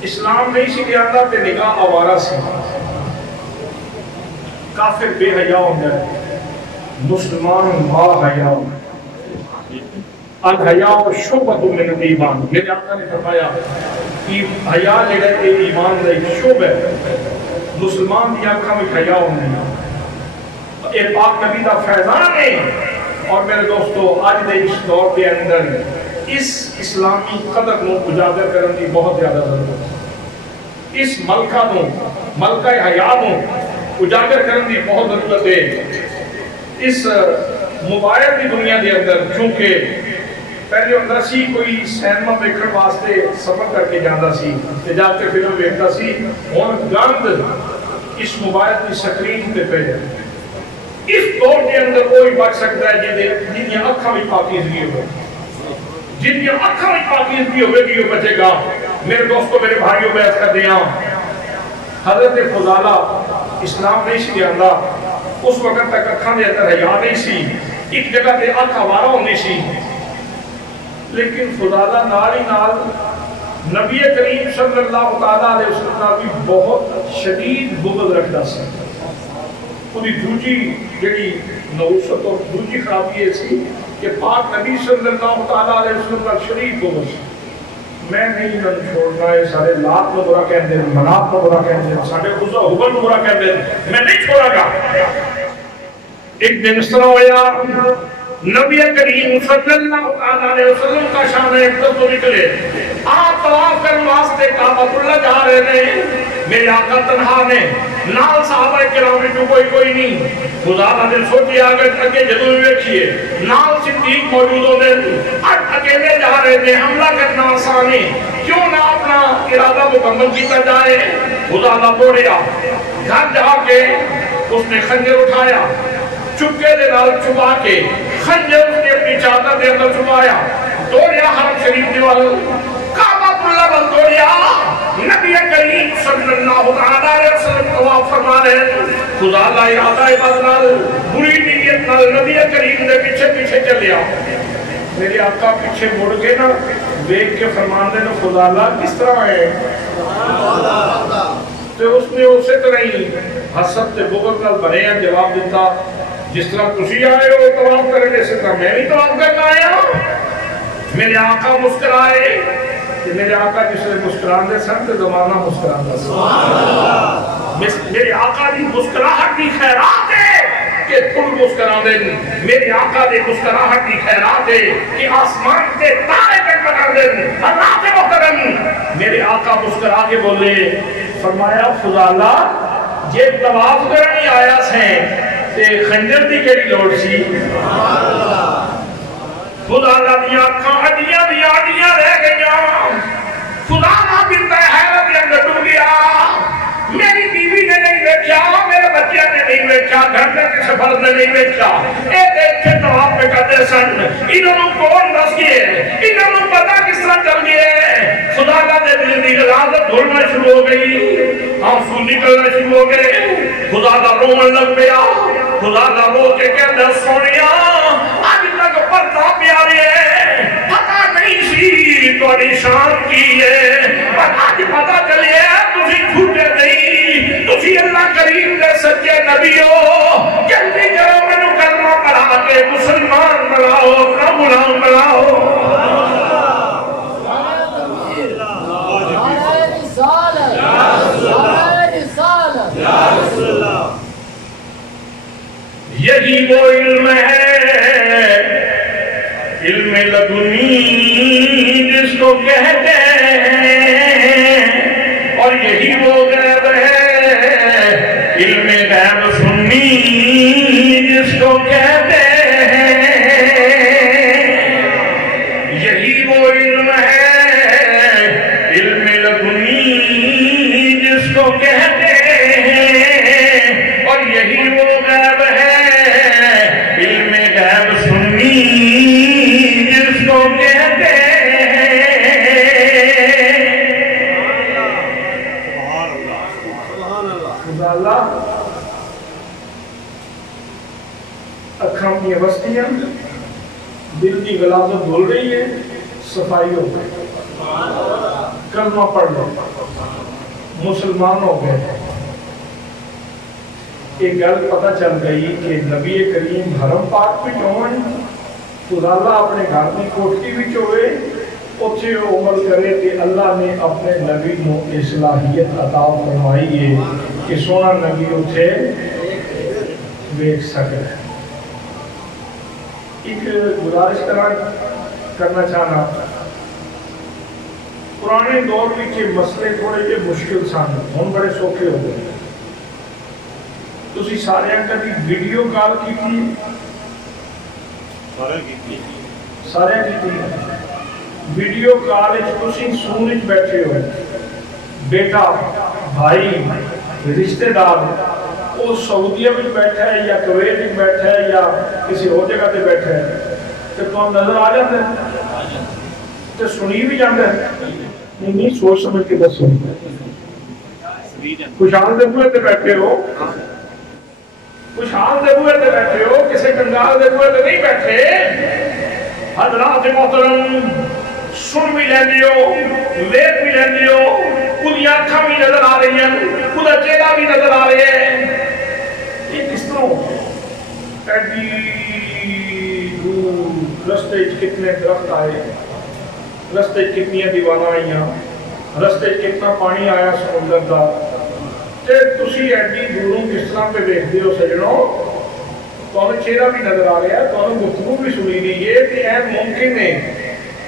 اسلام نہیں سی لیا تے نگاہ آوارہ سی. کافر بے حیا ہوتا ہے، مسلمان با حیا ہوتا ہے. الحیاء شعبۃ من الایمان. میرے آقا نے فرمایا کہ حیا جڑا ہے ایمان کا ایک شعبہ ہے. مسلمان کی آنکھوں میں حیا ہونا یہ پاک نبی کا فیضان ہے. اور میرے دوستو آج دے اس دور کے اندر اس اسلامی قدر کو اجاگر کرنے کی بہت زیادہ ضرورت ہے. اس ملکہ نو ملکہ حیا نو اجاگر کرنے کی بہت ضرورت ہے. اس موبائل کی دنیا کے اندر چونکہ پہلے اندر سی کوئی سینما دیکھنے واسطے سفر کر کے جانا سی تے جا کے فلم دیکھتا سی. ہن گند اس موبائل کی سکرین تے پہ ہے. اس دور کے اندر کوئی بچ سکتا ہے جن کی اکھاں وچ پاکیزگی ہو، جن کی اکھاں وچ پاکیزگی ہوے گی وہ بچے گا. میرے دوستو میرے بھائیوں بیعت کر دیاں حضرت فضالہ اسلام نہیں سی لیا. اس وقت تک اکھاں دے اندر حیا نہیں سی. ایک جگہ تے اکھ آوارہ ہونی سی. لیکن فضالہ نال ہی نال نبی کریم صلی اللہ تعالیٰ علیہ وسلم بھی بہت شدید بغض رکھتا سی. انہی دوجی جڑی نوست اور دوجی خرابی یہ سی کہ پاک نبی صلی اللہ تعالیٰ علیہ وسلم کا شدید بغض. میں نہیں نہ چھوڑنا ہے. سارے لات کو برا کہہ دیں، منات کو برا کہہ دیں، سارے عزا حبل کو برا کہہ دیں، میں نہیں چھوڑا گا. ایک دن اس طرح ہویا نبی کریم صلی اللہ علیہ وسلم کا شان ایک تو نکلے. آپ طواف کرنے واسطے کعبۃ اللہ جا رہے ہیں. میرے آقا تنہا نے نال صحابہ کرام میں کوئی نہیں. خدا نے سوچی آگے جدوں ویکھیے نال صدیق موجود ہوتے اکیلے جا رہے تھے. حملہ کرنا آسان ہے، کیوں نہ اپنا ارادہ مکمل کیتا جائے. خدا نہ توڑیا. گھر جا کے اس نے خنجر اٹھایا، چپکے دے نال چھپا کے خنجر اس نے اپنی چادر دے اندر چھپایا. دوڑیا حرم شریف دیوال کعبۃ اللہ بل دوڑیا. نبی کریم صلی اللہ علیہ وسلم طواف فرما رہے. خدا لا ارادہ بدنال بری نیت نال نبی کریم دے پیچھے پیچھے چلیا. میرے آقا پیچھے مڑ کے نا دیکھ کے فرماندے نے خدا لا کس طرح ہے. تو اس نے اسی طرح ہی حسد تے بغض نال بھریا جواب دیتا جس طرح تسی آئے ہو طواف کرنے اسی طرح میں بھی طواف کرنا آیا ہوں. میرے آقا مسکرائے کہ میرے آقا جس نے مسکران دے سن تے زمانہ مسکران دے سن. میرے آقا دی مسکراہٹ دی خیرات ہے کہ پھول مسکران دے. میرے آقا دی مسکراہٹ دی خیرات ہے کہ آسمان کے تارے تک بنا دے. اللہ کے محترم میرے آقا مسکرا کے بولے فرمایا فضالہ یہ طواف کرنے آیا سے تے خنجر دی کیڑی لوڑ سی. فضالہ دی آنکھاں اڈیاں رہ گئیاں. فضالہ بنت حیرت کے اندر ڈوب گیا. میری بیوی نے نہیں بیٹھا، میرے بچے نے نہیں بیٹھا، گھر میں کسی فرد نے نہیں بیٹھا. اے دیکھے طواف پہ کرتے سن. انہوں کون دس گئے، انہوں پتہ کس طرح چل گئے. فضالہ دے دل دی غلاظت دھڑنا شروع ہو گئی، آنسو نکلنا شروع ہو گئے. فضالہ رومن لگ پیا. خدا رو کے کہندہ سونیا آج تک پردہ پیارے ہے، پتہ نہیں سی تو نشان کی ہے، پر آج پتہ چلے تسی جھوٹے نہیں، تسی اللہ کریم دے سچے نبی ہو. جلدی کرو میں نو کلمہ پڑھا کے مسلمان بناؤ، اپنا غلام بناؤ. یہی وہ علم ہے، علم لدنی جس کو کہتے ہیں، اور یہی وہ غیب ہے، علم غیب سنی جس کو کہتے ہیں. یہی وہ علم ہے، علم لدنی جس کو کہتے ہیں، اور یہی وہ غیب ہے، جس کو کہتے ہیں. بستی ہیں، دل کی غلاظت دھل رہی ہے، صفائی ہو گئی، کلمہ پڑھ لو، مسلمان ہو گئے۔ ایک گل پتہ چل گئی کہ نبی کریم حرم پاک وچ ہون، خدا اللہ اپنے گھر کی کوٹھی وچ ہوئے، اتھے عمل کرے کہ اللہ نے اپنے نبی کو صلاحیت عطا فرمائی ہے کہ سونا نبی اتھے دیکھ سکے۔ ایک گزارش کرنا چاہنا، پرانے دور میں کے مسئلے تھوڑے جے مشکل سن، ہن بڑے سوکھے ہو گئے۔ تسی سارے کبھی ویڈیو کال کی تھی؟ سارے کی تھی۔ ویڈیو کال تسی سونج بیٹھے ہو، بیٹا، بھائی، رشتہ دار، وہ سعودیہ میں بیٹھا ہے یا کویت میں بیٹھا ہے یا کسی اور جگہ پہ بیٹھا ہے، تو تم نظر آ جاتا ہے، تو سنی بھی جاتا ہے، نہیں سوچ سمجھ کے بس سنی۔ خوشحال دے ہوئے تے بیٹھے ہو، خوشحال دے ہوئے تے بیٹھے ہو، کسی کنگال دے ہوئے تے نہیں بیٹھے۔ حضرات محترم، سن بھی لیندے ہو، لیٹ بھی لیندے ہو، کچھ آنکھاں بھی نظر آ رہی ہیں، کچھ چہرہ بھی نظر آ رہے ہیں۔ یہ کس طرح ہو؟ ایڈی دور رستے کتنے درخت آئے، رستے کتنی دیواناں آئیاں، رستے کتنا پانی آیا سمندر دا، تے تسی ایڈی دوروں کس طرح پہ دیکھتے ہو سجنوں؟ تمہیں چہرہ بھی نظر آ رہا ہے، تمہیں گفتگو بھی سنی نہیں ہے، کہ اے ممکن ہے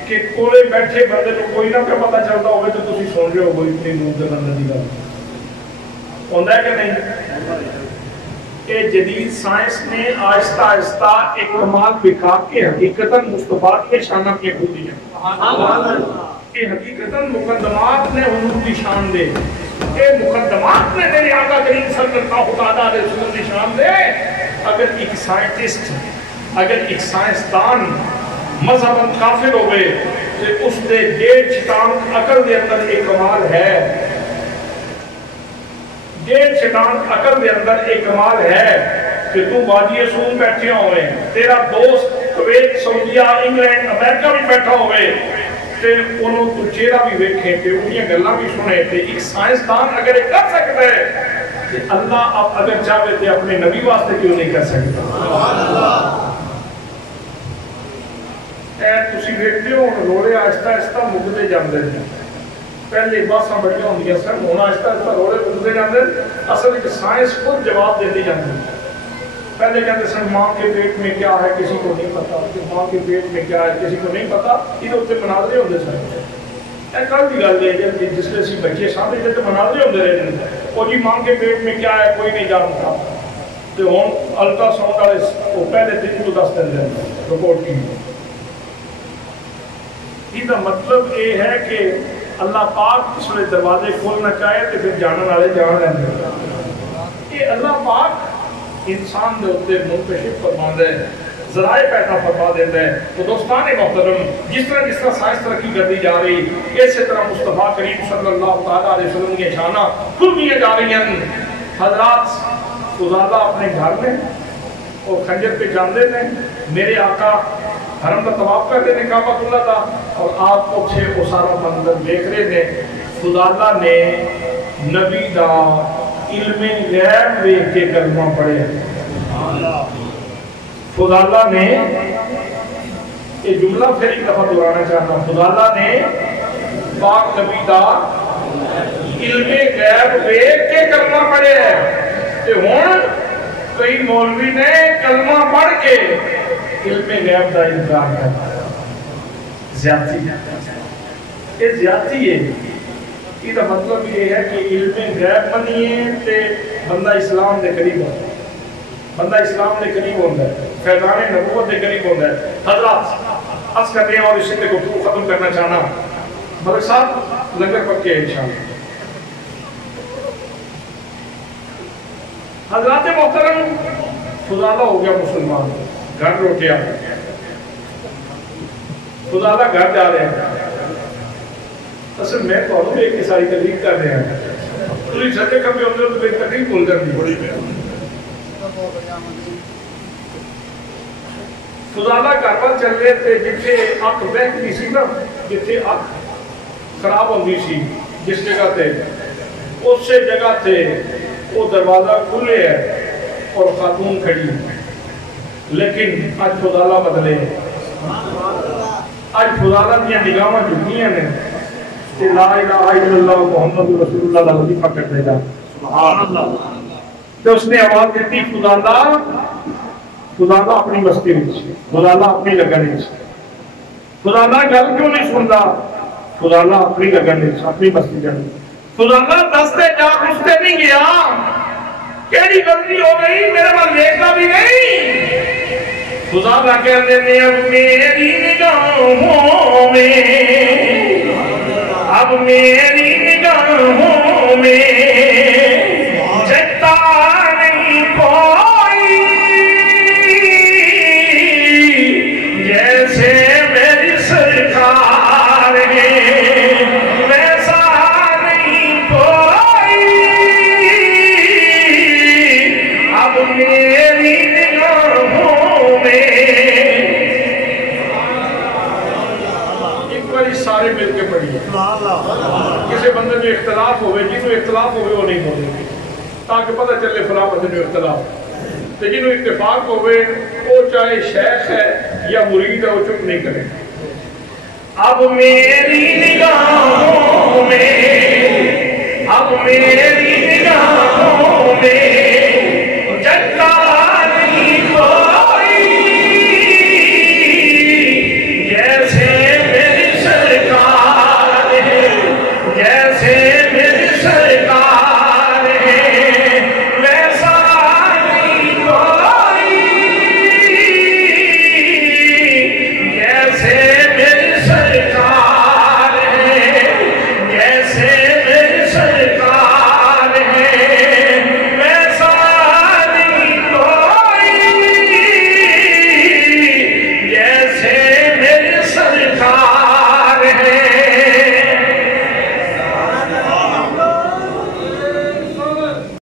کہ کولے بیٹھے بندے کو کوئی نہ پتہ چلتا ہوگا تو تسی سن رہے ہو اتنی دور دے اندر دی گل ہوتا ہے کہ نہیں؟ یہ جدید سائنس نے آہستہ آہستہ ایک کمال دکھا کے حقیقتاً مصطفیٰ کے شان اپنے کھو دیا، کہ حقیقتاً مقدمات نے حضور کی شان دے، کہ مقدمات نے میرے آقا کریم صلی اللہ علیہ وسلم کی شان دے۔ اگر ایک سائنٹسٹ، اگر ایک سائنسدان مذہباً کافر ہوئے تو اس دے ڈیڑھ چھٹان عقل دے اندر ایک کمال ہے، ڈیڑھ چھٹان عقل دے اندر ایک کمال ہے کہ تو وادی سون بیٹھے ہوئے، تیرا دوست کویت، سعودیہ، انگلینڈ، امریکہ بھی بیٹھا ہوئے، تے انہوں تو چہرہ بھی ویکھے تے انہیں گلاں بھی سنے تے ایک سائنسدان اگر یہ کر سکتا ہے کہ اللہ اب اگر چاہے تے اپنے نبی واسطے کیوں نہیں کر سکتا؟ اے تسی ویکھتے ہو روڑے آہستہ آہستہ مکتے جاندے ہیں، پہلے باساں بڑیاں ہوندیاں سن، ہن آہستہ آہستہ روڑے مکتے جاندے ہیں۔ اصل ایک سائنس خود جواب دیتی جاتی ہے۔ پہلے کہتے سن ماں کے پیٹ میں کیا ہے کسی کو نہیں پتا، کہ ماں کے پیٹ میں کیا ہے کسی کو نہیں پتا، یہ تو مناظرے ہوتے سن۔ کل کی گل ہے کہ جس لئے اسی بچے سامنے تو مناظرے ہوتے رہے، اور جی ماں کے پیٹ میں کیا ہے کوئی نہیں جانتا، تو ہوں الٹرا ساؤنڈ والے وہ پہلے دن کو دس دن دیں رپورٹ کی۔ یہ مطلب یہ ہے کہ اللہ پاک اس میں دروازے کھولنا چاہے تو پھر جاننے والے جان لیں گے۔ یہ اللہ پاک انسان دے ہوتے منتشف فرما دے، ذرائع پیدا فرما دیتا ہے۔ تو دوستان محترم، جس طرح سائنس ترقی کرتی جا رہی، اسی طرح مصطفیٰ کریم صلی اللہ علیہ وسلم کی شانہ کھلتی جا رہی ہیں۔ حضرات خدا اپنے گھر میں اور خنجر پہ جاندے نے، میرے آقا حرم کا طواف کر رہے ہیں کعبہ اللہ کا، اور آپ کو چھے وہ سارا منظر دیکھ رہے ہیں۔ خدا اللہ نے نبی دا علم غیب دیکھ کے کلمہ پڑھے۔ خدا اللہ نے یہ جملہ پھر ایک دفعہ دہرانا چاہتا ہوں، خدا اللہ نے پاک نبی دا علم غیب دیکھ کے کلمہ پڑھے ہے۔ کہ ہون کئی مولوی نے کلمہ پڑھ کے علم غیب دا انکار کرتا ہے۔ زیادتی ہے، یہ زیادتی ہے۔ یہ دا مطلب یہ ہے کہ علم غیب منیے تے بندہ اسلام دے قریب ہوتا ہے، بندہ اسلام دے قریب ہوتا ہے، فیضان نبوت دے قریب ہوتا ہے۔ حضرات عرض کرتے ہیں اور اسی کے گفتگو ختم کرنا چاہنا، ملک صاحب لنگر پکے انشاءاللہ۔ حضرات محترم، خدا ہو گیا مسلمان، گھر روٹیا، خدا گھر جا رہے ہیں۔ اصل میں تو انہوں نے ایک ساری تقریب کر رہے ہیں، تُلی چھتے کبھی ہوتے ہو تو ایک تقریب بول جاتی بڑی میں۔ فضالہ گھر پر چل رہے تھے جتنے اک بہتی سی نا جتنے اک خراب ہوتی سی جس جگہ تے اس سے جگہ تے وہ دروازہ کھلے ہے اور خاتون کھڑی لیکن آج فضالہ بدلے آج فضالہ دیا نگاہاں جھکیاں نے کہ لا الہ الا اللہ محمد رسول اللہ کا وظیفہ کر دے گا سبحان اللہ تو اس نے آواز دیتی فضالہ اپنی مستی میں فضالہ اپنی لگن میں فضالہ گل کیوں نہیں سنتا فضالہ اپنی لگن میں اپنی مستی جانے فضالہ دستے جا کستے نہیں گیا کیڑی غلطی ہو گئی میرے بل دیکھتا بھی نہیں فضالہ کہتے ہیں اب میری نگاہوں میں اب میری نگاہوں میں جگتا نہیں کوئی جیسے میری سرکار ہے ویسا نہیں کوئی اب میری نگاہوں میں ایک باری سارے مل کے پڑھیے کسی بندے میں اختلاف ہوئے جنہوں اختلاف ہوئے وہ نہیں بولے تاکہ پتہ چلے فلاں بندے میں اختلاف تو جنہوں اتفاق ہوئے وہ چاہے شیخ ہے یا مرید ہے وہ چپ نہیں کرے اب میری نگاہوں میں اب میری نگاہوں